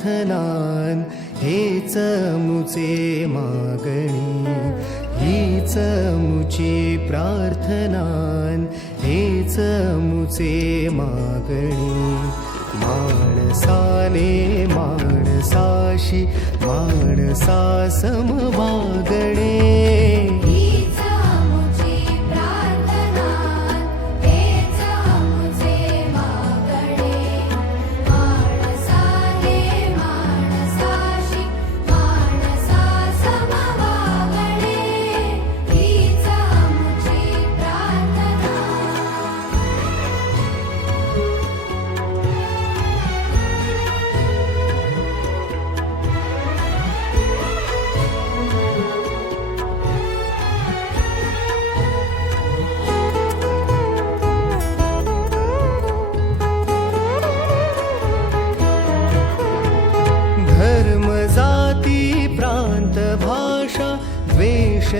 प्रार्थनान हेच मुचे मागणी, हीच मुची प्रार्थनान हेच मुचे मागणी. माणसाने माणसाशी माणसा सम वागणे, धर्म जाती प्रांत भाषा द्वेष